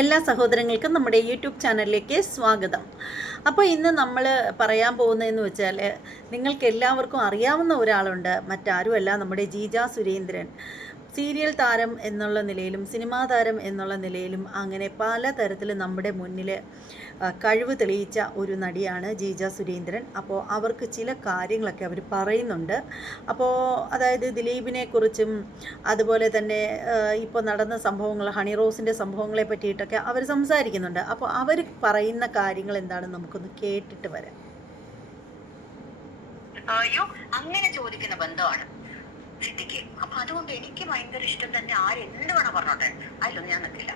എല്ലാ സഹോദരങ്ങൾക്കും നമ്മുടെ യൂട്യൂബ് ചാനലിലേക്ക് സ്വാഗതം. അപ്പോൾ ഇന്ന് നമ്മൾ പറയാൻ പോകുന്നതെന്ന് വെച്ചാൽ, നിങ്ങൾക്ക് എല്ലാവർക്കും അറിയാവുന്ന ഒരാളുണ്ട്, മറ്റാരുമല്ല, നമ്മുടെ ജീജ സുരേന്ദ്രൻ. സീരിയൽ താരം എന്നുള്ള നിലയിലും സിനിമാ താരം എന്നുള്ള നിലയിലും അങ്ങനെ പല തരത്തിൽ നമ്മുടെ മുന്നിൽ കഴിവ് തെളിയിച്ച ഒരു നടിയാണ് ജീജ സുരേന്ദ്രൻ. അപ്പോൾ അവർക്ക് ചില കാര്യങ്ങളൊക്കെ അവർ പറയുന്നുണ്ട്. അപ്പോൾ അതായത് ദിലീപിനെക്കുറിച്ചും അതുപോലെ തന്നെ ഇപ്പോൾ നടന്ന സംഭവങ്ങൾ, ഹണി റോസിൻ്റെ സംഭവങ്ങളെ പറ്റിയിട്ടൊക്കെ അവർ സംസാരിക്കുന്നുണ്ട്. അപ്പോൾ അവർ പറയുന്ന കാര്യങ്ങൾ എന്താണെന്ന് നമുക്കൊന്ന് കേട്ടിട്ട് വരാം. അയ്യോ, അങ്ങനെ ചോദിക്കുന്ന ബന്ധമാണ് സിദ്ധിക്ക്. അപ്പൊ അതുകൊണ്ട് എനിക്ക് ഭയങ്കര ഇഷ്ടം തന്നെ. ആരെന്ത് വേണം പറഞ്ഞോട്ടെ, അതിലൊന്നും ഞാൻ നിൽക്കില്ല.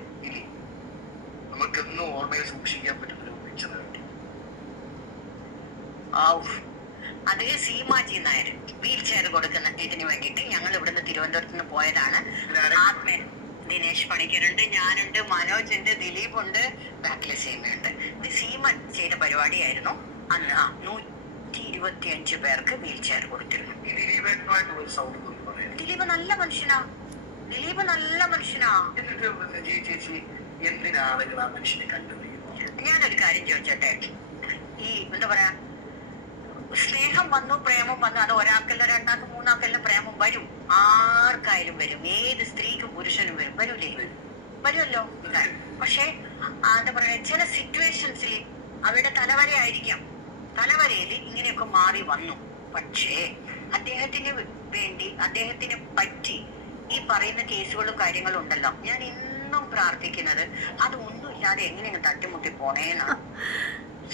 നമുക്കെന്നും ഓർമ്മയിൽ സൂക്ഷിക്കാൻ പറ്റുന്ന അത് സീമാജി നായർ വീൽ ചെയർ കൊടുക്കുന്ന ഇതിന് വേണ്ടിയിട്ട് ഞങ്ങൾ ഇവിടുന്ന് തിരുവനന്തപുരത്ത് നിന്ന് പോയതാണ്. ആത്മൻ, ദിനേശ് പണിക്കരുണ്ട്, ഞാനുണ്ട്, മനോജ് ഉണ്ട്, ദിലീപ് ഉണ്ട്, ബാക്കിലെ സീമയുണ്ട്. ഇത് സീമ ചെയ്ത പരിപാടിയായിരുന്നു അന്ന്. 125 പേർക്ക് വീൽ ചെയർ കൊടുത്തിരുന്നു. ദിലീപ് നല്ല മനുഷ്യനാ. ദിലീപ് നല്ല മനുഷ്യനാ. ഞാനൊരു കാര്യം ചോദിച്ചോട്ടെ, ഈ എന്താ പറയാ, സ്നേഹം വന്നു, പ്രേമം വന്നു, അത് ഒരാൾക്കല്ല, രണ്ടാൾക്കും, മൂന്നാൾക്കെല്ലാം പ്രേമം വരും. ആർക്കായാലും വരും. ഏത് സ്ത്രീക്കും പുരുഷനും വരും. വരൂലേ? വരുമല്ലോ. പക്ഷെ എന്താ പറയാ, ചില സിറ്റുവേഷൻസിൽ അവരുടെ തലവരയായിരിക്കാം, തലവരയിൽ ഇങ്ങനെയൊക്കെ മാറി വന്നു. പക്ഷേ അദ്ദേഹത്തിന് വേണ്ടി, അദ്ദേഹത്തിന് പറ്റി ഈ പറയുന്ന കേസുകളും കാര്യങ്ങളും ഉണ്ടല്ലോ, ഞാൻ ഇന്നും പ്രാർത്ഥിക്കുന്നത് അതൊന്നുമില്ലാതെ എങ്ങനെയാണ് തട്ടിമുട്ടി പോണേന്നാണ്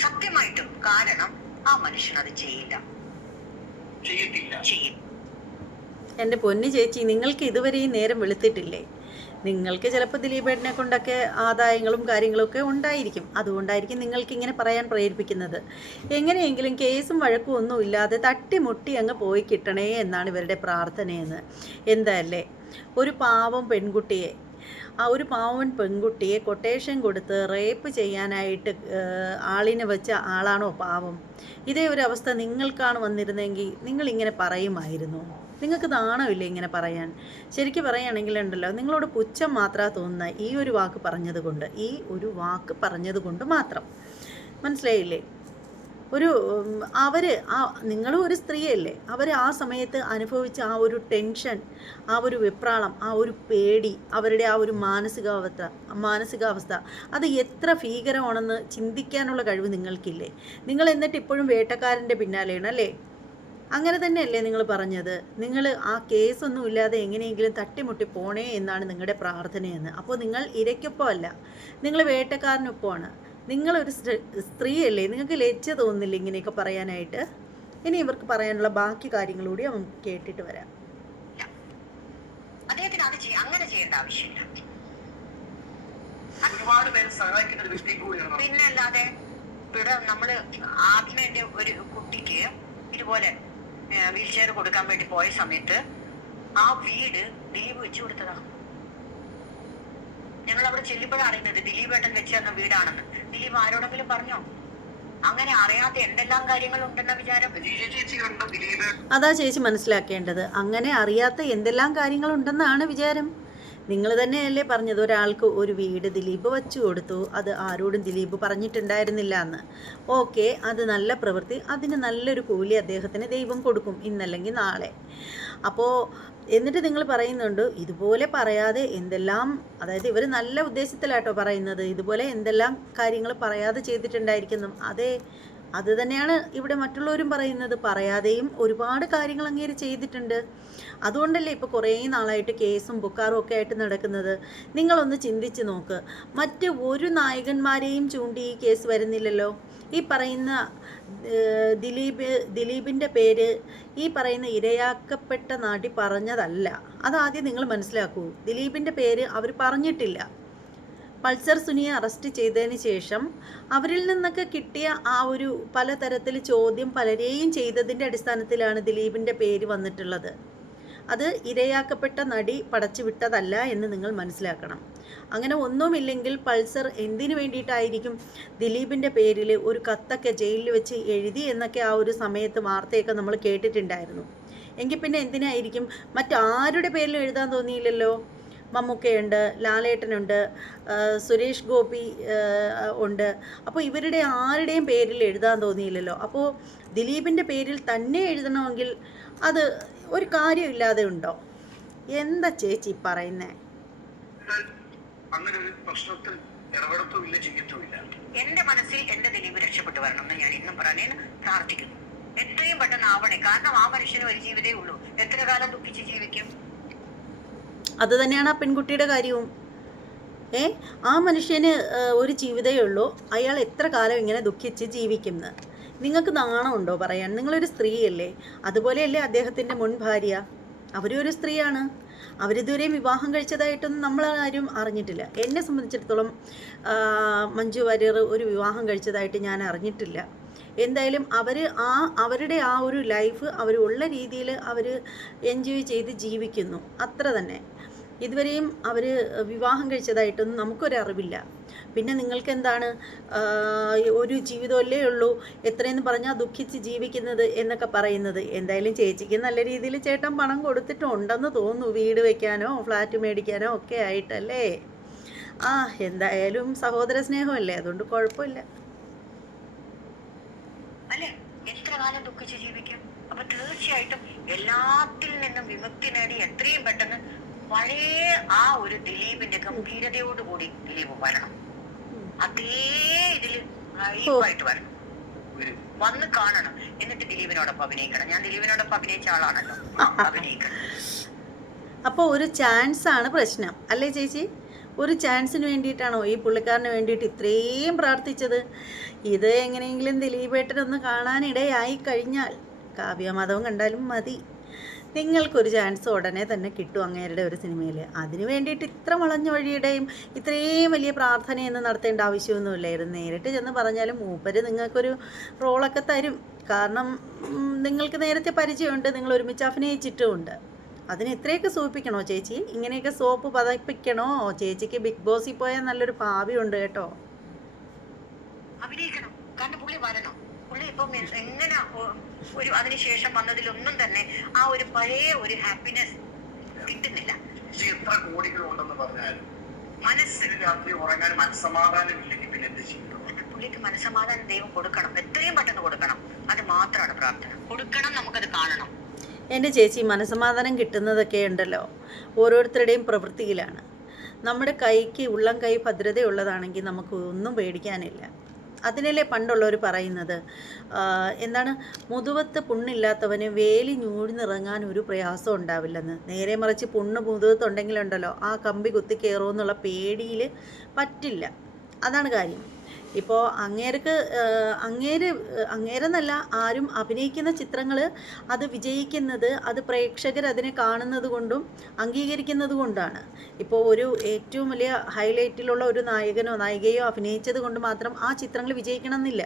സത്യമായിട്ടും. കാരണം ആ മനുഷ്യൻ അത് ചെയ്യില്ല. എൻ്റെ പൊന്നു ചേച്ചി, നിങ്ങൾക്ക് ഇതുവരെ ഈ നേരം വെളുത്തിട്ടില്ലേ? നിങ്ങൾക്ക് ചിലപ്പോൾ ദിലീപേട്ടനെ കൊണ്ടൊക്കെ ആദായങ്ങളും കാര്യങ്ങളൊക്കെ ഉണ്ടായിരിക്കും. അതുകൊണ്ടായിരിക്കും നിങ്ങൾക്ക് ഇങ്ങനെ പറയാൻ പ്രേരിപ്പിക്കുന്നത്. എങ്ങനെയെങ്കിലും കേസും വഴക്കും ഒന്നും ഇല്ലാതെ തട്ടിമുട്ടി അങ്ങ് പോയി കിട്ടണേ എന്നാണ് ഇവരുടെ പ്രാർത്ഥനയെന്ന്. എന്താല്ലേ, ഒരു പാവം പെൺകുട്ടിയെ, ആ ഒരു പാവൻ പെൺകുട്ടിയെ കൊട്ടേഷൻ കൊടുത്ത് റേപ്പ് ചെയ്യാനായിട്ട് ആളിനെ വെച്ച ആളാണോ പാവം? ഇതേ ഒരു അവസ്ഥ നിങ്ങൾക്കാണ് വന്നിരുന്നെങ്കിൽ നിങ്ങളിങ്ങനെ പറയുമായിരുന്നു? നിങ്ങൾക്ക് നാണമില്ല ഇങ്ങനെ പറയാൻ? ശരിക്കും പറയുകയാണെങ്കിൽ ഉണ്ടല്ലോ, നിങ്ങളോട് പുച്ഛം മാത്രമാണ് തോന്നുന്ന ഈ ഒരു വാക്ക് പറഞ്ഞതുകൊണ്ട് മാത്രം. മനസ്സിലായില്ലേ? നിങ്ങളും ഒരു സ്ത്രീയല്ലേ, അവർ ആ സമയത്ത് അനുഭവിച്ച ആ ഒരു ടെൻഷൻ, ആ ഒരു വെപ്രാളം, ആ ഒരു പേടി, അവരുടെ ആ ഒരു മാനസികാവസ്ഥ അത് എത്ര ഭീകരമാണെന്ന് ചിന്തിക്കാനുള്ള കഴിവ് നിങ്ങൾക്കില്ലേ? നിങ്ങൾ എന്നിട്ട് ഇപ്പോഴും വേട്ടക്കാരൻ്റെ പിന്നാലെയാണ് അല്ലേ? അങ്ങനെ തന്നെയല്ലേ നിങ്ങൾ പറഞ്ഞത്? നിങ്ങൾ ആ കേസൊന്നും ഇല്ലാതെ എങ്ങനെയെങ്കിലും തട്ടിമുട്ടി പോണേ എന്നാണ് നിങ്ങളുടെ പ്രാർത്ഥനയെന്ന്. അപ്പോൾ നിങ്ങൾ ഇരയ്ക്കൊപ്പം അല്ല, നിങ്ങൾ വേട്ടക്കാരനൊപ്പമാണ്. നിങ്ങളൊരു സ്ത്രീയല്ലേ? നിങ്ങൾക്ക് ലജ്ജ തോന്നുന്നില്ല ഇങ്ങനെയൊക്കെ പറയാനായിട്ട്? ഇനി ഇവർക്ക് പറയാനുള്ള ബാക്കി കാര്യങ്ങളൂടി നമുക്ക് കേട്ടിട്ട് വരാം. അദ്ദേഹത്തിന് അത് അങ്ങനെ ചെയ്യേണ്ട ആവശ്യമില്ല. പിന്നെ അല്ലാതെ ഇവിടെ നമ്മള് ആത്മേന്റെ ഒരു കുട്ടിക്ക് ഇതുപോലെ വീൽ ചെയർ കൊടുക്കാൻ വേണ്ടി പോയ സമയത്ത് ആ വീട് ദിലീപ് വെച്ചു കൊടുത്തതാ. ഞങ്ങൾ അവിടെ ചെല്ലുമ്പോഴാണ് അറിയുന്നത് ദിലീപ് ഏട്ടൻ വെച്ച് തന്ന വീടാണെന്ന്. ദിലീപ് ആരോടെങ്കിലും പറഞ്ഞോ? അങ്ങനെ അറിയാത്ത എന്തെല്ലാം കാര്യങ്ങളുണ്ടെന്ന വിചാരം. അതാ ചേച്ചി മനസ്സിലാക്കേണ്ടത്. അങ്ങനെ അറിയാത്ത എന്തെല്ലാം കാര്യങ്ങളുണ്ടെന്നാണ് വിചാരം. നിങ്ങൾ തന്നെയല്ലേ പറഞ്ഞത് ഒരാൾക്ക് ഒരു വീട് ദിലീപ് വച്ചു കൊടുത്തു, അത് ആരോടും ദിലീപ് പറഞ്ഞിട്ടുണ്ടായിരുന്നില്ല എന്ന്. ഓക്കെ, അത് നല്ല പ്രവൃത്തി, അതിന് നല്ലൊരു കൂലി അദ്ദേഹത്തിന് ദൈവം കൊടുക്കും ഇന്നല്ലെങ്കിൽ നാളെ. അപ്പോൾ എന്നിട്ട് നിങ്ങൾ പറയുന്നുണ്ട് ഇതുപോലെ പറയാതെ എന്തെല്ലാം, അതായത് ഇവർ നല്ല ഉദ്ദേശത്തിലാട്ടോ പറയുന്നത്, ഇതുപോലെ എന്തെല്ലാം കാര്യങ്ങൾ പറയാതെ ചെയ്തിട്ടുണ്ടായിരിക്കുന്നു. അത് തന്നെയാണ് ഇവിടെ മറ്റുള്ളവരും പറയുന്നത്. പറയാതെയും ഒരുപാട് കാര്യങ്ങൾ അങ്ങേര് ചെയ്തിട്ടുണ്ട്. അതുകൊണ്ടല്ലേ ഇപ്പോൾ കുറേ നാളായിട്ട് കേസും ബുക്കാറും ഒക്കെ ആയിട്ട് നടക്കുന്നത്. നിങ്ങളൊന്ന് ചിന്തിച്ച് നോക്ക്. മറ്റ് ഒരു നായകന്മാരെയും ചൂണ്ടി ഈ കേസ് വരുന്നില്ലല്ലോ. ഈ പറയുന്ന ദിലീപിൻ്റെ പേര് ഈ പറയുന്ന ഇരയാക്കപ്പെട്ട നടി പറഞ്ഞതല്ല. അതാദ്യം നിങ്ങൾ മനസ്സിലാക്കൂ. ദിലീപിൻ്റെ പേര് അവർ പറഞ്ഞിട്ടില്ല. പൾസർ സുനിയെ അറസ്റ്റ് ചെയ്തതിന് ശേഷം അവരിൽ നിന്നൊക്കെ കിട്ടിയ ആ ഒരു പലതരത്തിൽ ചോദ്യം പലരെയും ചെയ്തതിൻ്റെ അടിസ്ഥാനത്തിലാണ് ദിലീപിൻ്റെ പേര് വന്നിട്ടുള്ളത്. അത് ഇരയാക്കപ്പെട്ട നടി പടച്ചുവിട്ടതല്ല എന്ന് നിങ്ങൾ മനസ്സിലാക്കണം. അങ്ങനെ ഒന്നുമില്ലെങ്കിൽ പൾസർ എന്തിനു വേണ്ടിയിട്ടായിരിക്കും ദിലീപിൻ്റെ പേരിൽ ഒരു കത്തൊക്കെ ജയിലിൽ വെച്ച് എഴുതി എന്നൊക്കെ ആ ഒരു സമയത്ത് വാർത്തയൊക്കെ നമ്മൾ കേട്ടിട്ടുണ്ടായിരുന്നു. എങ്കിൽ പിന്നെ എന്തിനായിരിക്കും? മറ്റാരുടെ പേരിലും എഴുതാൻ തോന്നിയില്ലല്ലോ. മമ്മൂക്കയുണ്ട്, ലാലേട്ടനുണ്ട്, സുരേഷ് ഗോപി ഉണ്ട്. അപ്പോൾ ഇവരുടെ ആരുടെയും പേരിൽ എഴുതാൻ തോന്നിയില്ലല്ലോ. അപ്പോൾ ദിലീപിൻ്റെ പേരിൽ തന്നെ എഴുതണമെങ്കിൽ അത് ഒരു കാര്യമില്ലാതെ ഉണ്ടോ? എന്താ ചേച്ചി പറയുന്നേ? അങ്ങനെ ഒരു പ്രശ്നത്തിൽ ഇടപെടത്തുമില്ല, ചെയ്യത്തുമില്ല. എന്റെ മനസ്സിൽ എന്റെ ദിലീപ് രക്ഷപ്പെട്ടു വരണം എന്ന് ഞാൻ ഇന്നും പറയാൻ പ്രാർത്ഥിക്കുന്നു. എത്രയും പെട്ടെന്ന് ആവണേ. കാരണം ആ മനുഷ്യന് ഒരു ജീവിതമേ ഉള്ളൂ. എത്ര കാലം ദുഃഖിച്ച് ജീവിക്കും? അത് തന്നെയാണ് ആ പെൺകുട്ടിയുടെ കാര്യവും. ആ മനുഷ്യന് ഒരു ജീവിതമേ ഉള്ളൂ. അയാൾ എത്ര കാലം ഇങ്ങനെ ദുഃഖിച്ച് ജീവിക്കുന്നത്? നിങ്ങൾക്ക് നാണമുണ്ടോ പറയാൻ? നിങ്ങളൊരു സ്ത്രീയല്ലേ? അതുപോലെയല്ലേ അദ്ദേഹത്തിൻ്റെ മുൻ ഭാര്യ? അവരും ഒരു സ്ത്രീയാണ്. അവരിതുവരെയും വിവാഹം കഴിച്ചതായിട്ടൊന്നും നമ്മളാരും അറിഞ്ഞിട്ടില്ല. എന്നെ സംബന്ധിച്ചിടത്തോളം മഞ്ജു വാര്യർ ഒരു വിവാഹം കഴിച്ചതായിട്ട് ഞാൻ അറിഞ്ഞിട്ടില്ല. എന്തായാലും അവരുടെ ആ ഒരു ലൈഫ് അവർ ഉള്ള രീതിയിൽ അവർ എൻജോയ് ചെയ്ത് ജീവിക്കുന്നു, അത്ര തന്നെ. ഇതുവരെയും അവർ വിവാഹം കഴിച്ചതായിട്ടൊന്നും നമുക്കൊരറിവില്ല. പിന്നെ നിങ്ങൾക്ക് എന്താണ് ഒരു ജീവിതമല്ലേ ഉള്ളൂ, എത്രയെന്ന് പറഞ്ഞാൽ ദുഃഖിച്ച് ജീവിക്കുന്നത് എന്നൊക്കെ പറയുന്നത്? എന്തായാലും ചേച്ചിക്ക് നല്ല രീതിയിൽ ചേട്ടൻ പണം കൊടുത്തിട്ടുണ്ടെന്ന് തോന്നുന്നു, വീട് വെക്കാനോ ഫ്ലാറ്റ് മേടിക്കാനോ ഒക്കെ ആയിട്ടല്ലേ. എന്തായാലും സഹോദര സ്നേഹമല്ലേ, അതുകൊണ്ട് കുഴപ്പമില്ല അല്ലേ? എത്ര കാലം ദുഃഖിച്ച് ജീവിക്കും? അപ്പൊ തീർച്ചയായിട്ടും എല്ലാത്തിൽ നിന്നും വിമുക്തി നേടി എത്രയും പെട്ടെന്ന് പഴയ ആ ഒരു ദിലീപിന്റെ ഗംഭീരതയോടുകൂടി ദിലീപ് വരണം. അതേ ഇതില് ലൈവായിട്ട് വരണം, വന്ന് കാണണം. എന്നിട്ട് ദിലീപിനോടൊപ്പം അഭിനയിക്കണം. ഞാൻ ദിലീപിനോടൊപ്പം അഭിനയിച്ച ആളാണല്ലോ, അഭിനയിക്കണം. അപ്പോൾ ഒരു ചാൻസ് ആണ് പ്രശ്നം അല്ലേ ചേച്ചി? ഒരു ചാൻസിന് വേണ്ടിയിട്ടാണോ ഈ പുള്ളിക്കാരന് വേണ്ടിയിട്ട് ഇത്രയും പ്രാർത്ഥിച്ചത്? ഇത് എങ്ങനെയെങ്കിലും ദിലീപേട്ടനൊന്ന് കാണാനിടയായി കഴിഞ്ഞാൽ കാവ്യമാധവൻ കണ്ടാലും മതി. നിങ്ങൾക്കൊരു ചാൻസ് ഉടനെ തന്നെ കിട്ടും അങ്ങേരുടെ ഒരു സിനിമയിൽ. അതിന് വേണ്ടിയിട്ട് ഇത്ര വളഞ്ഞ വഴിയുടെയും ഇത്രയും വലിയ പ്രാർത്ഥനയൊന്നും നടത്തേണ്ട ആവശ്യമൊന്നുമില്ലായിരുന്നു. നേരിട്ട് ചെന്ന് പറഞ്ഞാലും മൂപ്പര് നിങ്ങൾക്കൊരു റോളൊക്കെ തരും. കാരണം നിങ്ങൾക്ക് നേരത്തെ പരിചയമുണ്ട്, നിങ്ങൾ ഒരുമിച്ച് അഭിനയിച്ചിട്ടുമുണ്ട്. അതിന് ഇത്രയൊക്കെ സൂപ്പിക്കണോ ചേച്ചി? ഇങ്ങനെയൊക്കെ സോപ്പ് പതപ്പിക്കണോ? ചേച്ചിക്ക് ബിഗ് ബോസിൽ പോയാൽ നല്ലൊരു ഭാവിയുണ്ട് കേട്ടോ. അഭിനയിക്കണം, കാരണം പുള്ളി വരണം. പുള്ളി ഇപ്പം എങ്ങനെ ഒരു അതിനുശേഷം വന്നതിലൊന്നും തന്നെ ആ ഒരു പഴയ ഒരു ഹാപ്പിനെസ് കിട്ടുന്നില്ല. എത്ര കോടികളുണ്ടെന്ന് പറഞ്ഞാലും മനസ്സിന് രാത്രി ഉറങ്ങാൻ മനസ്സമാധാനം ഇല്ലെങ്കിൽ പിന്നെ എന്ത് ചെയ്യും? പുള്ളിക്ക് മനസ്സമാധാനം ദൈവം കൊടുക്കണം, എത്രയും പെട്ടെന്ന് കൊടുക്കണം. അത് മാത്രമാണ് പ്രാർത്ഥന. കൊടുക്കണം, നമുക്കത് കാണണം. എൻ്റെ ചേച്ചി, മനസ്സമാധാനം കിട്ടുന്നതൊക്കെ ഉണ്ടല്ലോ ഓരോരുത്തരുടെയും പ്രവൃത്തിയിലാണ്. നമ്മുടെ കൈക്ക് ഉള്ളം കൈ ഭദ്രതയുള്ളതാണെങ്കിൽ നമുക്ക് ഒന്നും പേടിക്കാനില്ല. അതിനല്ലേ പണ്ടുള്ളവർ പറയുന്നത്, എന്താണ്, മുതുവത്ത് പുണ്ണില്ലാത്തവന് വേലി ഞൂഴ്ന്നിറങ്ങാൻ ഒരു പ്രയാസം ഉണ്ടാവില്ലെന്ന്. നേരെ മറിച്ച് പുണ്ണ് മുതുവത്തുണ്ടെങ്കിലുണ്ടല്ലോ ആ കമ്പി കുത്തി കയറുമെന്നുള്ള പേടിയിൽ പറ്റില്ല. അതാണ് കാര്യം. ഇപ്പോൾ അങ്ങേരെന്നല്ല, ആരും അഭിനയിക്കുന്ന ചിത്രങ്ങൾ അത് വിജയിക്കുന്നത് അത് പ്രേക്ഷകർ അതിനെ കാണുന്നത് കൊണ്ടും അംഗീകരിക്കുന്നത് കൊണ്ടാണ്. ഇപ്പോൾ ഒരു ഏറ്റവും വലിയ ഹൈലൈറ്റിലുള്ള ഒരു നായകനോ നായികയോ അഭിനയിച്ചത് കൊണ്ട് മാത്രം ആ ചിത്രങ്ങൾ വിജയിക്കണം എന്നില്ല.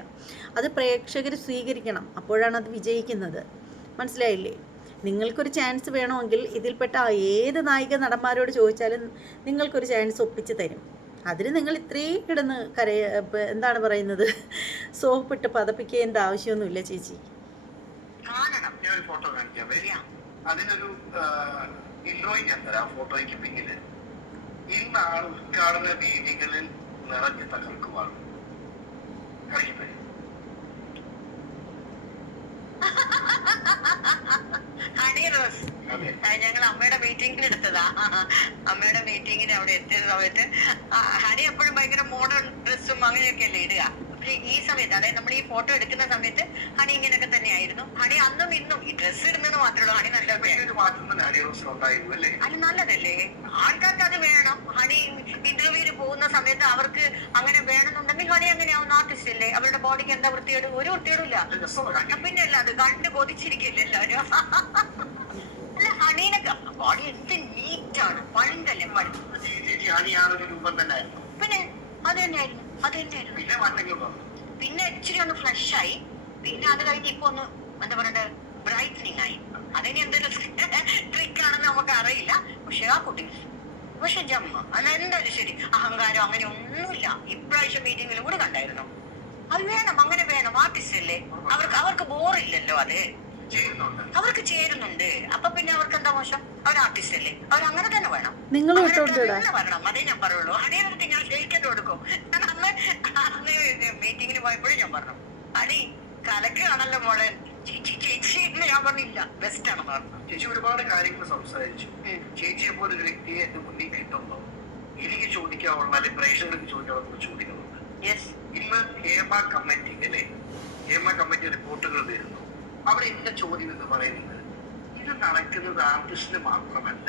അത് പ്രേക്ഷകർ സ്വീകരിക്കണം, അപ്പോഴാണ് അത് വിജയിക്കുന്നത്. മനസ്സിലായില്ലേ? നിങ്ങൾക്കൊരു ചാൻസ് വേണമെങ്കിൽ ഇതിൽപ്പെട്ട ഏത് നായിക നടന്മാരോട് ചോദിച്ചാലും നിങ്ങൾക്കൊരു ചാൻസ് ഒപ്പിച്ച് തരും. അതിന് നിങ്ങൾ ഇത്രയും കിടന്ന് എന്താണ് പറയുന്നത്, സോപ്പിട്ട് പതപ്പിക്കേണ്ട ആവശ്യമൊന്നുമില്ല ചേച്ചി. ഞാൻ ഫോട്ടോ കാണിക്കാം. അതിനൊരു ഇൻട്രോയും ഞാൻ തരാം. ഫോട്ടോയ്ക്ക് പിന്നില് ഇന്നാണ് ഉദ്ഘാടന വേദികളിൽ നിറഞ്ഞു തകർക്കുവാണ്. ഞങ്ങൾ അമ്മയുടെ മീറ്റിംഗിന് എടുത്തതാ. അമ്മയുടെ മീറ്റിംഗിന് അവിടെ എത്തിയ സമയത്ത് ഹണി എപ്പോഴും ഭയങ്കര മോഡേൺ ഡ്രസ്സും അങ്ങനെയൊക്കെ അല്ലേ ഇടുക. പക്ഷെ ഈ സമയത്ത്, അതായത് നമ്മൾ ഈ ഫോട്ടോ എടുക്കുന്ന സമയത്ത് ഹണി ഇങ്ങനെയൊക്കെ തന്നെയായിരുന്നു. ഹണി അന്നും ഇന്നും ഈ ഡ്രസ്സ് ഇടുന്നത് മാത്രമേ ഉള്ളൂ. ഹണി നല്ല അത് നല്ലതല്ലേ? ആൾക്കാർക്ക് അത് വേണം. ഹണി ഇന്റർവ്യൂവിന് പോകുന്ന സമയത്ത് അവർക്ക് അങ്ങനെ വേണമെന്നുണ്ടെങ്കിൽ ഹണി അങ്ങനെയാവുന്ന ആർട്ടിസ്റ്റ് അല്ലേ? അവരുടെ ബോഡിക്ക് എന്താ വൃത്തിയോട്? ഒരു വൃത്തിയോടില്ല. പിന്നെ അല്ല, അത് കണ്ട് കൊതിച്ചിരിക്കില്ല എല്ലാവരും. അല്ല, ഹണീനൊക്കെ ബോഡി എന്ത് നീറ്റാണ്, പഴുങ്കല്ലേ പഴും. പിന്നെ അത് തന്നെയായിരുന്നു, അത് തന്നെയായിരുന്നു. പിന്നെ ഇച്ചിരി ഒന്ന് ഫ്ലഷ് ആയി. പിന്നെ അത് കഴിഞ്ഞ് ഇപ്പൊ ഒന്ന് എന്താ പറയണ്ടേ, ബ്രൈറ്റനിങ് ആയി. അതിന് എന്തൊരു ട്രിക്ക് ആണെന്ന് നമുക്ക് അറിയില്ല. പക്ഷെ ആ കുട്ടി പക്ഷെ ജമ്മ അതെന്തായാലും ശരി, അഹങ്കാരം അങ്ങനെ ഒന്നുമില്ല. ഇപ്രാവശ്യം മീറ്റിംഗിലും കൂടെ കണ്ടായിരുന്നു. അത് വേണം, അങ്ങനെ വേണം. ആർട്ടിസ്റ്റ് അല്ലേ, അവർക്ക് ബോറില്ലല്ലോ. അത് ചെയ്യുന്നുണ്ട്. അവർക്ക് ചേരുന്നുണ്ട്. അപ്പൊ പിന്നെ അവർക്ക് എന്താ മോശം? അവർ ആർട്ടിസ്റ്റ് അല്ലേ, അവർ അങ്ങനെ തന്നെ വേണം, നിങ്ങൾ അങ്ങനെ വിട്ടോണ്ടിടാ. തന്നെ വരണം. അതേ ഞാൻ പറയുള്ളൂ. അതേ നമുക്ക് ഞാൻ ക്ഷയിക്കേണ്ടി കൊടുക്കും. ഞാൻ അന്ന് മീറ്റിങ്ങിന് പോയപ്പോഴും ഞാൻ പറഞ്ഞു, അടി കലക്കാണല്ലോ മോളെ, ചേച്ചി എന്ന് ഞാൻ പറഞ്ഞില്ല, ബെസ്റ്റ് ആണെന്ന് പറഞ്ഞു. ചേച്ചി ഒരുപാട് കാര്യങ്ങൾ സംസാരിച്ചു. ചേച്ചിയെ പോലെ ഒരു വ്യക്തിയെ എന്റെ മുന്നിൽ കിട്ടുമ്പോ എനിക്ക് ചോദിക്കാനുള്ള, അല്ലെങ്കിൽ പ്രേക്ഷകർക്ക് ചോദിക്കാനുള്ള ചോദ്യങ്ങളുണ്ട്. ഇന്ന് ഹേമ കമ്മിറ്റി അല്ലെ, ഹേമ കമ്മിറ്റി റിപ്പോർട്ടുകൾ വരുന്നു. അവിടെ എന്റെ ചോദ്യം എന്ന് പറയുന്നത്, ഇത് നടക്കുന്നത് ആർട്ടിസ്റ്റിന് മാത്രമല്ല,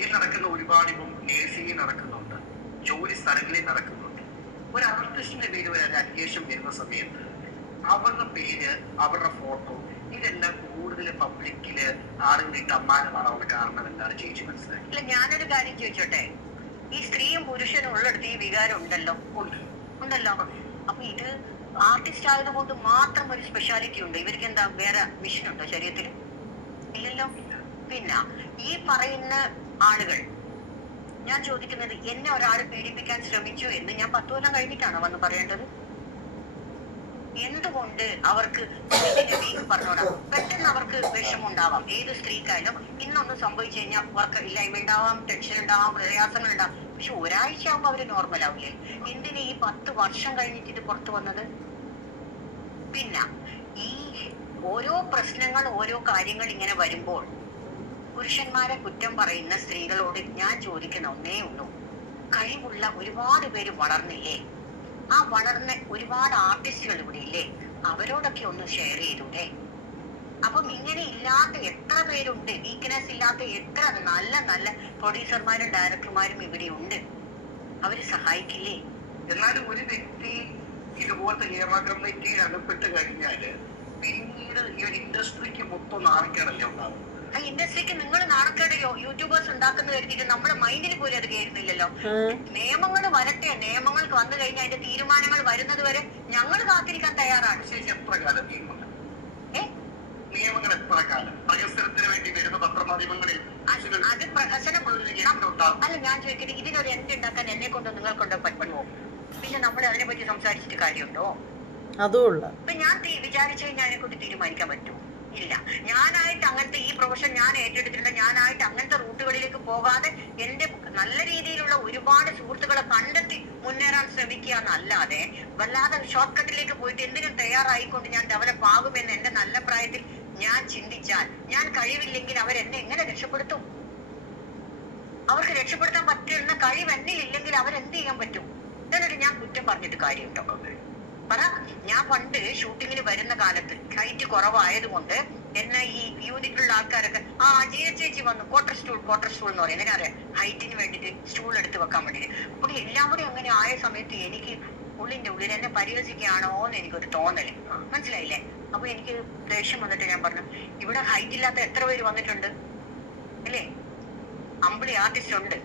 ഇത് നടക്കുന്ന ഒരുപാട് ഇപ്പം നേഴ്സിംഗ് നടക്കുന്നുണ്ട്, ജോലി സ്ഥലങ്ങളിൽ നടക്കുന്നുണ്ട്. ഒരു ആർട്ടിസ്റ്റിന്റെ പേര് വരെ അന്വേഷണം വരുന്ന സമയത്ത് അവരുടെ പേര്, അവരുടെ ഫോട്ടോ, ഇതെല്ലാം കൂടുതൽ പബ്ലിക്കില് ആളുകളിട്ട് അമ്മാനമാണുള്ള കാരണം എന്താണ് ചേച്ചി മനസ്സിലാക്കി? ഇല്ല, ഞാനൊരു കാര്യം ചോദിച്ചോട്ടെ, ഈ സ്ത്രീയും പുരുഷനും ഉള്ളിടത്ത് ഈ വികാരം ഉണ്ടല്ലോ, ഉണ്ടല്ലോ. അപ്പൊ ഇത് ആർട്ടിസ്റ്റ് ആയതുകൊണ്ട് മാത്രം ഒരു സ്പെഷ്യാലിറ്റി ഉണ്ട്. ഇവർക്ക് എന്താ വേറെ മിഷൻ ഉണ്ടോ ശരീരത്തിൽ? ഇല്ലല്ലോ. പിന്നെ ഈ പറയുന്ന ആളുകൾ, ഞാൻ ചോദിക്കുന്നത്, എന്നെ ഒരാൾ പീഡിപ്പിക്കാൻ ശ്രമിച്ചു എന്ന് ഞാൻ 10 കൊല്ലം കഴിഞ്ഞിട്ടാണോ വന്ന് പറയേണ്ടത്? എന്തുകൊണ്ട് അവർക്ക് പറഞ്ഞോടാം? പെട്ടെന്ന് അവർക്ക് വിഷമമുണ്ടാവാം, ഏത് സ്ത്രീക്കായാലും. ഇന്നൊന്നും സംഭവിച്ചു കഴിഞ്ഞാൽ അവർക്ക് ഇല്ലായ്മ ഉണ്ടാവാം, ടെൻഷൻ ഉണ്ടാവാം, പ്രയാസങ്ങൾ ഉണ്ടാവും. പക്ഷെ ഒരാഴ്ച ആകുമ്പോ അവര് നോർമൽ ആവില്ലേ? എന്തിനാ ഈ 10 വർഷം കഴിഞ്ഞിട്ട് ഇത് പുറത്തു വന്നത്? പിന്നെ ഈ ഓരോ പ്രശ്നങ്ങൾ, ഓരോ കാര്യങ്ങൾ ഇങ്ങനെ വരുമ്പോൾ പുരുഷന്മാരെ കുറ്റം പറയുന്ന സ്ത്രീകളോട് ഞാൻ ചോദിക്കുന്ന ഒന്നേ ഉള്ളൂ, കഴിവുള്ള ഒരുപാട് പേര് വളർന്നില്ലേ? ആ വളർന്ന ഒരുപാട് ആർട്ടിസ്റ്റുകൾ ഇവിടെ ഇല്ലേ? അവരോടൊക്കെ ഒന്ന് ഷെയർ ചെയ്തൂടെ? അപ്പം ഇങ്ങനെ ഇല്ലാത്ത എത്ര പേരുണ്ട്, വീക്ക്നെസ് ഇല്ലാത്ത എത്ര നല്ല നല്ല പ്രൊഡ്യൂസർമാരും ഡയറക്ടർമാരും ഇവിടെ ഉണ്ട്. അവര് സഹായിക്കില്ലേ? എന്നാലും ഒരു വ്യക്തി ഇതുപോലത്തെ ഹേമ കമ്മിറ്റിയിൽ അകപ്പെട്ട് കഴിഞ്ഞാല് പിന്നീട് ഈ ഒരു ഇൻഡസ്ട്രിക്ക് മൊത്തം നാണക്കേടല്ലേ ഉണ്ടാവും. ആ ഇൻഡസ്ട്രിക്ക് നിങ്ങൾ നാണക്കേട് യൂട്യൂബേഴ്സ് ഉണ്ടാക്കുന്ന കരുതിയിട്ട് നമ്മുടെ മൈൻഡിൽ പോലും അത് കേൾക്കുന്നില്ലല്ലോ. നിയമങ്ങൾ വരട്ടെ, നിയമങ്ങൾക്ക് വന്നു കഴിഞ്ഞാൽ അതിന്റെ തീരുമാനങ്ങൾ വരുന്നത് വരെ ഞങ്ങൾ കാത്തിരിക്കാൻ തയ്യാറാണ്. ശേഷം എത്ര കാലം നിയമങ്ങൾ എത്ര കാലം പ്രഹസനത്തിന് വേണ്ടി വരുന്ന പത്രമാധ്യമങ്ങളിൽ അത് പ്രഹസനം അല്ല. ഞാൻ ചോദിക്കുന്നത്, ഇതിനൊരു എൻഡ് ഉണ്ടാക്കാൻ എന്നെ കൊണ്ടോ നിങ്ങൾക്കൊണ്ടോ പറ്റുമോ? പിന്നെ നമ്മൾ അതിനെ പറ്റി സംസാരിച്ചിട്ട് കാര്യമുണ്ടോ? അതുള്ള ഇപ്പൊ ഞാൻ വിചാരിച്ചു കഴിഞ്ഞാൽ അതിനെ കൊണ്ട് തീരുമാനിക്കാൻ പറ്റുമോ? ഇല്ല. ഞാനായിട്ട് അങ്ങനത്തെ ഈ പ്രൊഫഷൻ ഞാൻ ഏറ്റെടുത്തിട്ടുണ്ട്. ഞാനായിട്ട് അങ്ങനത്തെ റൂട്ടുകളിലേക്ക് പോകാതെ എന്റെ നല്ല രീതിയിലുള്ള ഒരുപാട് സുഹൃത്തുക്കളെ കണ്ടെത്തി മുന്നേറാൻ ശ്രമിക്കുക എന്നല്ലാതെ വല്ലാതെ ഷോർട്ട് കട്ടിലേക്ക് പോയിട്ട് എന്തിനും തയ്യാറായിക്കൊണ്ട് ഞാൻ ഡെവലപ്പ് ആകുമെന്ന് എന്റെ നല്ല പ്രായത്തിൽ ഞാൻ ചിന്തിച്ചാൽ, ഞാൻ കഴിവില്ലെങ്കിൽ അവരെന്നെ എങ്ങനെ രക്ഷപ്പെടുത്തും? അവർക്ക് രക്ഷപ്പെടുത്താൻ പറ്റുന്ന കഴിവ് എന്നിലില്ലെങ്കിൽ അവരെന്ത് ചെയ്യാൻ പറ്റും? എന്നിട്ട് ഞാൻ കുറ്റം പറഞ്ഞിട്ട് കാര്യമുണ്ടോ? പറ. ഞാൻ പണ്ട് ഷൂട്ടിങ്ങിന് വരുന്ന കാലത്ത് ഹൈറ്റ് കുറവായതുകൊണ്ട് എന്നെ ഈ യൂണിറ്റിലുള്ള ആൾക്കാരൊക്കെ ജിയ ചേച്ചി വന്നു, ക്വാർട്ടർ സ്റ്റൂൾ എന്ന് പറയും. എങ്ങനെ അറിയാം? ഹൈറ്റിന് വേണ്ടിട്ട് സ്റ്റൂൾ എടുത്ത് വെക്കാൻ വേണ്ടിട്ട്. അപ്പോൾ എല്ലാം കൂടി അങ്ങനെ ആയ സമയത്ത് എനിക്ക് ഉള്ളിന്റെ ഉള്ളിൽ എന്നെ പരിഹസിക്കുകയാണോ എന്ന് എനിക്കൊരു തോന്നല്. മനസ്സിലായില്ലേ? അപ്പൊ എനിക്ക് ദേഷ്യം വന്നിട്ട് ഞാൻ പറഞ്ഞു, ഇവിടെ ഹൈറ്റ് ഇല്ലാത്ത എത്ര പേര് വന്നിട്ടുണ്ട് അല്ലേ? അമ്പിളി ആർട്ടിസ്റ്റ് ഉണ്ട്,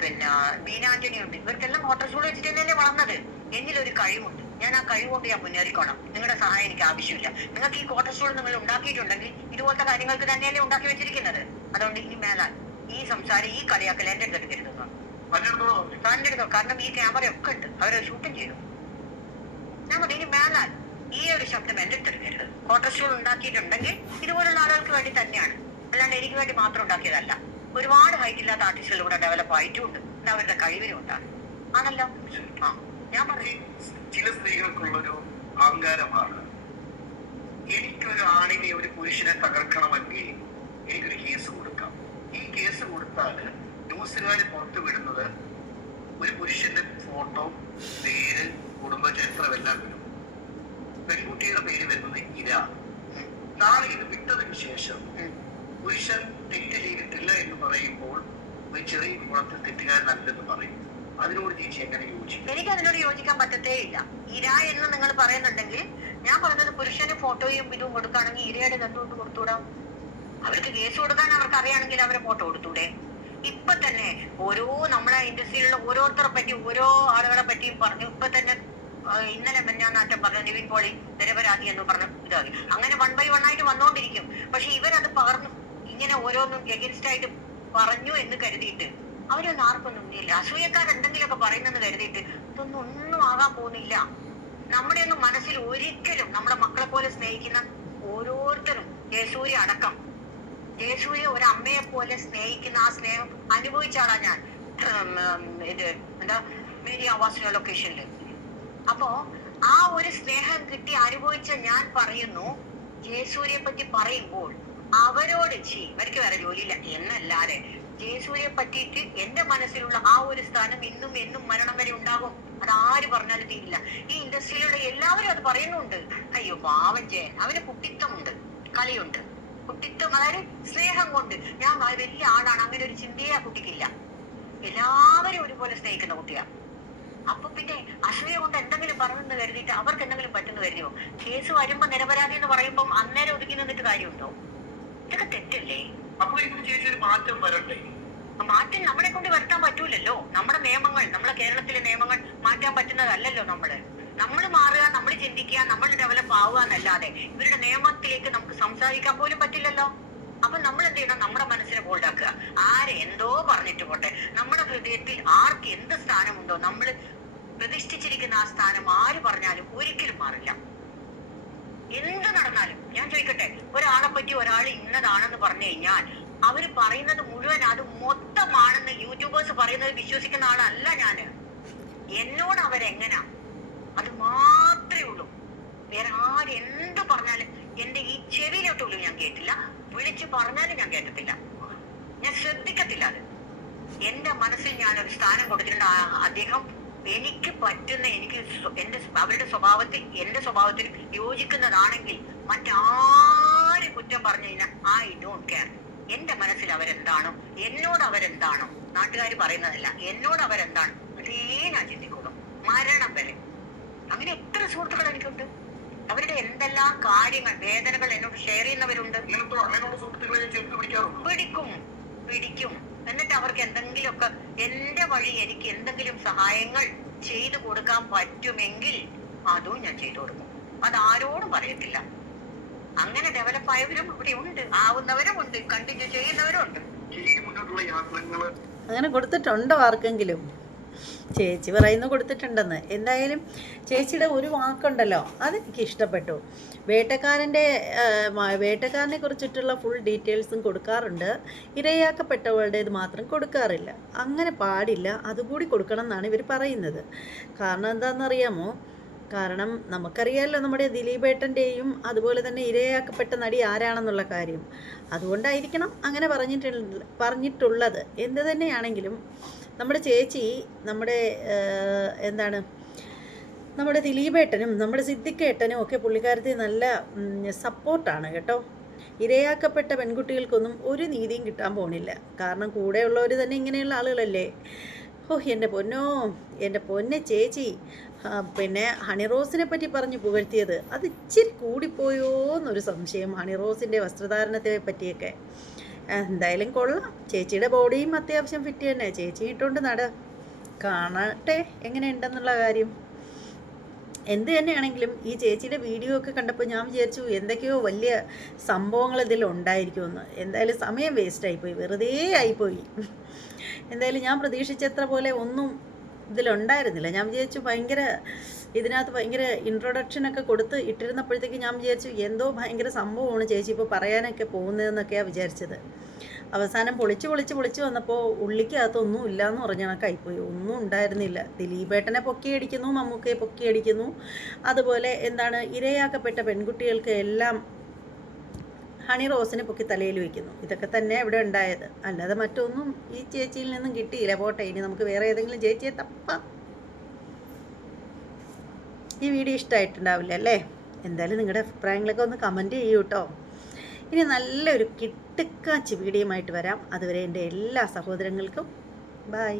പിന്നെ ബീന ആന്റണി ഉണ്ട്. ഇവർക്കെല്ലാം ക്വാർട്ടർ സ്റ്റൂൾ വെച്ചിട്ട് തന്നെയല്ലേ വളർന്നത്. എന്നിലൊരു കഴിവുണ്ട്, ഞാൻ ആ കഴിവുകൊണ്ട് ഞാൻ മുന്നേറിക്കോണം. നിങ്ങളുടെ സഹായം എനിക്ക് ആവശ്യമില്ല. നിങ്ങൾക്ക് ഈ ക്വാർട്ടർ സ്റ്റൂൾ നിങ്ങൾ ഉണ്ടാക്കിയിട്ടുണ്ടെങ്കിൽ ഇതുപോലത്തെ കാര്യങ്ങൾക്ക് തന്നെയല്ലേ ഉണ്ടാക്കി വെച്ചിരിക്കുന്നത്. അതുകൊണ്ട് ഇനി മേലാൽ ഈ സംസാരം, ഈ കളിയാക്കൽ എന്റെ അടുത്ത് എടുക്കരുത്. തന്നെ എടുത്തോ, കാരണം ഈ ക്യാമറ ഒക്കെ ഉണ്ട്, അവരെ ഷൂട്ടും ചെയ്തു. ഞാൻ പറഞ്ഞു, ഇനി മേലാൽ ഈ ഒരു ശബ്ദം എന്റെ അടുത്ത് എടുക്കരുത്. ക്വാർട്ടർ സ്റ്റൂൾ ഉണ്ടാക്കിയിട്ടുണ്ടെങ്കിൽ ഇതുപോലുള്ള ആളുകൾക്ക് വേണ്ടി തന്നെയാണ്, അല്ലാണ്ട് എനിക്ക് വേണ്ടി മാത്രം ഉണ്ടാക്കിയതല്ല. ഒരുപാട് ഹൈറ്റ് ഇല്ലാത്ത ആർട്ടിസ്റ്റുകൾ ഇവിടെ ഡെവലപ്പ് ആയിട്ടുണ്ട്. ഇത് അവരുടെ കഴിവിനും ഉണ്ടാണ്. ആണല്ലോ. ഞാൻ പറഞ്ഞു, ചില സ്ത്രീകൾക്കുള്ളൊരു അഹങ്കാരമാണ്, എനിക്കൊരു ആണിനെ, ഒരു പുരുഷനെ തകർക്കണമെങ്കിൽ എനിക്കൊരു കേസ് കൊടുക്കാം. ഈ കേസ് കൊടുത്താല് ന്യൂസുകാര് പുറത്തു വിടുന്നത് ഒരു പുരുഷന്റെ ഫോട്ടോ, പേര്, കുടുംബ ചരിത്രം എല്ലാം വരും. പെൺകുട്ടിയുടെ പേര് വരുന്നത് ഇര. നാളെ ഇത് വിട്ടതിന് ശേഷം പുരുഷൻ തെറ്റ് ചെയ്തിട്ടില്ല എന്ന് പറയുമ്പോൾ ഒരു ചെറിയ കുളത്തിൽ തെറ്റുകാരനല്ലെന്ന് പറയും. അതിനോട് ചേച്ചി എങ്ങനെ യോജിക്കും? എനിക്ക് അതിനോട് യോജിക്കാൻ പറ്റത്തേ ഇല്ല. ഇര എന്ന് നിങ്ങൾ പറയുന്നുണ്ടെങ്കിൽ, ഞാൻ പറഞ്ഞത് പുരുഷന് ഫോട്ടോയും ഇതും കൊടുക്കുകയാണെങ്കിൽ ഇരയുടെ എന്തുകൊണ്ട് കൊടുത്തൂടാ? അവർക്ക് കേസ് കൊടുക്കാൻ അവർക്ക് അറിയാണെങ്കിൽ അവരെ ഫോട്ടോ കൊടുത്തൂടെ? ഇപ്പൊ തന്നെ ഓരോ നമ്മളെ ഇൻഡസ്ട്രിയിലുള്ള ഓരോരുത്തരെ പറ്റി, ഓരോ ആളുകളെ പറ്റിയും പറഞ്ഞു. ഇപ്പൊ തന്നെ ഇന്നലെ ഞാൻ നാട്ടം പറഞ്ഞു, നിവിൻ പോളി നിരപരാധി എന്ന് പറഞ്ഞു ഇതാക്കി. അങ്ങനെ 1 by 1 ആയിട്ട് വന്നോണ്ടിരിക്കും. പക്ഷെ ഇവരത് പകർന്നു ഇങ്ങനെ ഓരോന്നും എഗൻസ്റ്റ് ആയിട്ട് പറഞ്ഞു എന്ന് കരുതിയിട്ട് അവരൊന്നും ആർക്കൊന്നും ഇല്ല. അസൂയക്കാരെന്തെങ്കിലുമൊക്കെ പറയുന്നെന്ന് കരുതിയിട്ട് ഒന്നും ആകാൻ പോകുന്നില്ല. നമ്മുടെ ഒന്നും മനസ്സിൽ ഒരിക്കലും നമ്മുടെ മക്കളെ പോലെ സ്നേഹിക്കുന്ന ഓരോരുത്തരും, ജയസൂര്യ അടക്കം, ജയസൂര്യ ഒരു അമ്മയെ പോലെ സ്നേഹിക്കുന്ന ആ സ്നേഹം അനുഭവിച്ച ആളാ ഞാൻ. ഇത് എന്താ മേരി ആവാസ് ലൊക്കേഷനിൽ. അപ്പോ ആ ഒരു സ്നേഹം കിട്ടി അനുഭവിച്ച ഞാൻ പറയുന്നു, ജയസൂര്യയെ പറ്റി പറയുമ്പോൾ അവരോട് ഇവർക്ക് വേറെ ജോലിയില്ല എന്നല്ലാതെ ജയസൂര്യയെ പറ്റിയിട്ട് എന്റെ മനസ്സിലുള്ള ആ ഒരു സ്ഥാനം ഇന്നും എന്നും മരണം വരെ ഉണ്ടാകും. അത് ആര് പറഞ്ഞാലും തീരില്ല. ഈ ഇൻഡസ്ട്രിയിലുള്ള എല്ലാവരും അത് പറയുന്നുണ്ട്. അയ്യോ പാവം ജയൻ, അവന് കുട്ടിത്തമുണ്ട്, കളിയുണ്ട്, കുട്ടിത്തം, അതായത് സ്നേഹം കൊണ്ട്. ഞാൻ വലിയ ആളാണ്, അങ്ങനെ ഒരു ചിന്തയെ ആ കുട്ടിക്കില്ല. എല്ലാവരും ഒരുപോലെ സ്നേഹിക്കുന്ന കുട്ടിയാ. അപ്പൊ പിന്നെ അസൂയ കൊണ്ട് എന്തെങ്കിലും പറഞ്ഞെന്ന് കരുതിയിട്ട് അവർക്ക് എന്തെങ്കിലും പറ്റുന്നു കരുതിയോ? കേസ് വരുമ്പോ നിരപരാധി എന്ന് പറയുമ്പോൾ അന്നേരം ഒതുക്കി നിന്നിട്ട് കാര്യമുണ്ടോ? ഇതൊക്കെ തെറ്റല്ലേ? മാറ്റം നമ്മളെ കൊണ്ട് വരുത്താൻ പറ്റൂലല്ലോ. നമ്മുടെ നിയമങ്ങൾ, നമ്മളെ കേരളത്തിലെ നിയമങ്ങൾ മാറ്റാൻ പറ്റുന്നതല്ലല്ലോ. നമ്മൾ മാറുക, നമ്മൾ ചിന്തിക്കുക, നമ്മൾ ഡെവലപ്പ് ആവുക എന്നല്ലാതെ ഇവരുടെ നിയമത്തിലേക്ക് നമുക്ക് സംസാരിക്കാൻ പോലും പറ്റില്ലല്ലോ. അപ്പൊ നമ്മൾ എന്ത് ചെയ്യണം? നമ്മുടെ മനസ്സിനെ ബോൾഡാക്കുക. ആരെ എന്തോ പറഞ്ഞിട്ട് പോട്ടെ, നമ്മുടെ ഹൃദയത്തിൽ ആർക്ക് എന്ത് സ്ഥാനമുണ്ടോ, നമ്മൾ പ്രതിഷ്ഠിച്ചിരിക്കുന്ന ആ സ്ഥാനം ആര് പറഞ്ഞാലും ഒരിക്കലും മാറില്ല. എന്ത് നടന്നാലും ഞാൻ ചോദിക്കട്ടെ, ഒരാളെ പറ്റി ഒരാൾ ഇന്നതാണെന്ന് പറഞ്ഞു കഴിഞ്ഞാൽ അവര് പറയുന്നത് മുഴുവൻ അത് മൊത്തമാണെന്ന് യൂട്യൂബേഴ്സ് പറയുന്നത് വിശ്വസിക്കുന്ന ആളല്ല ഞാന്. എന്നോട് അവരെങ്ങനാ അത് മാത്രമേ ഉള്ളൂ. വേറെ ആര് എന്ത് പറഞ്ഞാലും എന്റെ ഈ ചെവിയിലോട്ടുള്ളൂ ഞാൻ കേട്ടില്ല, വിളിച്ചു പറഞ്ഞാലും ഞാൻ കേട്ടിട്ടില്ല, ഞാൻ ശ്രദ്ധിക്കത്തില്ല. അത് എന്റെ മനസ്സിൽ ഞാനൊരു സ്ഥാനം കൊടുത്തിട്ടുണ്ട്. അദ്ദേഹം എനിക്ക് പറ്റുന്ന, എനിക്ക് അവരുടെ സ്വഭാവത്തിൽ എന്റെ സ്വഭാവത്തിൽ യോജിക്കുന്നതാണെങ്കിൽ മറ്റാര് കുറ്റം പറഞ്ഞു കഴിഞ്ഞാൽ ഐ ഡോണ്ട് കെയർ. എന്റെ മനസ്സിൽ അവരെന്താണോ, എന്നോട് അവരെന്താണോ, നാട്ടുകാർ പറയുന്നതല്ല, എന്നോട് അവരെന്താണ് അതേ ഞാൻ ചിന്തിക്കുള്ളൂ മരണം വരെ. അങ്ങനെ എത്ര സുഹൃത്തുക്കൾ എനിക്കുണ്ട്. അവരുടെ എന്തെല്ലാം കാര്യങ്ങൾ, വേദനകൾ എന്നോട് ഷെയർ ചെയ്യുന്നവരുണ്ട്. പിടിക്കും. എന്നിട്ട് അവർക്ക് എന്തെങ്കിലുമൊക്കെ എന്റെ വഴി എനിക്ക് എന്തെങ്കിലും സഹായങ്ങൾ ചെയ്തു കൊടുക്കാൻ പറ്റുമെങ്കിൽ അതും ഞാൻ ചെയ്തു കൊടുക്കും. അതാരോടും പറയത്തില്ല. അങ്ങനെ ഡെവലപ്പ് ആയവരും ഇവിടെ ഉണ്ട്, ആവുന്നവരും ഉണ്ട്, കണ്ടിന്യൂ ചെയ്യുന്നവരും ഉണ്ട്. അങ്ങനെ കൊടുത്തിട്ടുണ്ടോ ആർക്കെങ്കിലും? ചേച്ചി പറയുന്നു കൊടുത്തിട്ടുണ്ടെന്ന്. എന്തായാലും ചേച്ചിയുടെ ഒരു വാക്കുണ്ടല്ലോ, അതെനിക്ക് ഇഷ്ടപ്പെട്ടു. വേട്ടക്കാരനെ കുറിച്ചിട്ടുള്ള ഫുൾ ഡീറ്റെയിൽസും കൊടുക്കാറുണ്ട്, ഇരയാക്കപ്പെട്ടവളുടേത് മാത്രം കൊടുക്കാറില്ല. അങ്ങനെ പാടില്ല, അതുകൂടി കൊടുക്കണം എന്നാണ് ഇവർ പറയുന്നത്. കാരണം എന്താണെന്നറിയാമോ? കാരണം നമുക്കറിയാമല്ലോ നമ്മുടെ ദിലീപേട്ടൻ്റെയും അതുപോലെ തന്നെ ഇരയാക്കപ്പെട്ട നടി ആരാണെന്നുള്ള കാര്യം. അതുകൊണ്ടായിരിക്കണം അങ്ങനെ പറഞ്ഞിട്ടുള്ളത്. എന്ത് തന്നെയാണെങ്കിലും നമ്മുടെ ചേച്ചി, നമ്മുടെ ദിലീപേട്ടനും നമ്മുടെ സിദ്ദിഖേട്ടനും ഒക്കെ പുള്ളിക്കാരത്തെ നല്ല സപ്പോർട്ടാണ് കേട്ടോ. ഇരയാക്കപ്പെട്ട പെൺകുട്ടികൾക്കൊന്നും ഒരു നീതിയും കിട്ടാൻ പോണില്ല. കാരണം കൂടെയുള്ളവർ തന്നെ ഇങ്ങനെയുള്ള ആളുകളല്ലേ. എൻ്റെ പൊന്നെ ചേച്ചി. പിന്നെ ഹണിറോസിനെ പറ്റി പറഞ്ഞ് പുകഴ്ത്തിയത് അത് ഇച്ചിരി കൂടിപ്പോയോ എന്നൊരു സംശയം. ഹണിറോസിൻ്റെ വസ്ത്രധാരണത്തെ പറ്റിയൊക്കെ എന്തായാലും കൊള്ളാം. ചേച്ചിയുടെ ബോഡിയും അത്യാവശ്യം ഫിറ്റ് തന്നെ. ചേച്ചി ഇട്ടുകൊണ്ട് കാണട്ടെ എങ്ങനെയുണ്ടെന്നുള്ള കാര്യം. എന്ത് തന്നെയാണെങ്കിലും ഈ ചേച്ചിയുടെ വീഡിയോ ഒക്കെ കണ്ടപ്പോൾ ഞാൻ വിചാരിച്ചു എന്തൊക്കെയോ വലിയ സംഭവങ്ങൾ ഇതിലുണ്ടായിരിക്കുമെന്ന്. എന്തായാലും സമയം വേസ്റ്റായിപ്പോയി, വെറുതെ ആയിപ്പോയി. എന്തായാലും ഞാൻ പ്രതീക്ഷിച്ചത്ര പോലെ ഒന്നും ഇതിലുണ്ടായിരുന്നില്ല. ഞാൻ വിചാരിച്ചു ഇതിനകത്ത് ഭയങ്കര ഇൻട്രൊഡക്ഷനൊക്കെ കൊടുത്ത് ഇട്ടിരുന്നപ്പോഴത്തേക്ക് ഞാൻ വിചാരിച്ചു എന്തോ ഭയങ്കര സംഭവമാണ് ചേച്ചി ഇപ്പോൾ പറയാനൊക്കെ പോകുന്നതെന്നൊക്കെയാണ് വിചാരിച്ചത്. അവസാനം പൊളിച്ച് വന്നപ്പോൾ ഉള്ളിക്കകത്തൊന്നും ഇല്ലയെന്ന് പറഞ്ഞ കണക്കായിപ്പോയി. ഒന്നും ഉണ്ടായിരുന്നില്ല. ദിലീപേട്ടനെ പൊക്കിയടിക്കുന്നു, മമ്മൂക്കയെ പൊക്കിയടിക്കുന്നു, അതുപോലെ ഇരയാക്കപ്പെട്ട പെൺകുട്ടികൾക്ക് എല്ലാം ഹണിറോസിനെ പൊക്കി തലയിൽ വയ്ക്കുന്നു. ഇതൊക്കെ തന്നെ ഇവിടെ ഉണ്ടായത്, അല്ലാതെ മറ്റൊന്നും ഈ ചേച്ചിയിൽ നിന്നും കിട്ടിയില്ല. പോട്ടെ, ഇനി നമുക്ക് വേറെ ഏതെങ്കിലും ചേച്ചിയെ തപ്പാം. ഈ വീഡിയോ ഇഷ്ടമായിട്ടുണ്ടാവില്ല അല്ലേ? എന്തായാലും നിങ്ങളുടെ അഭിപ്രായങ്ങളൊക്കെ ഒന്ന് കമൻറ്റ് ചെയ്യൂ കേട്ടോ. ഇനി നല്ലൊരു കിട്ടുക്കാച്ചി വീഡിയോയുമായിട്ട് വരാം. അതുവരെ എൻ്റെ എല്ലാ സഹോദരങ്ങൾക്കും ബൈ.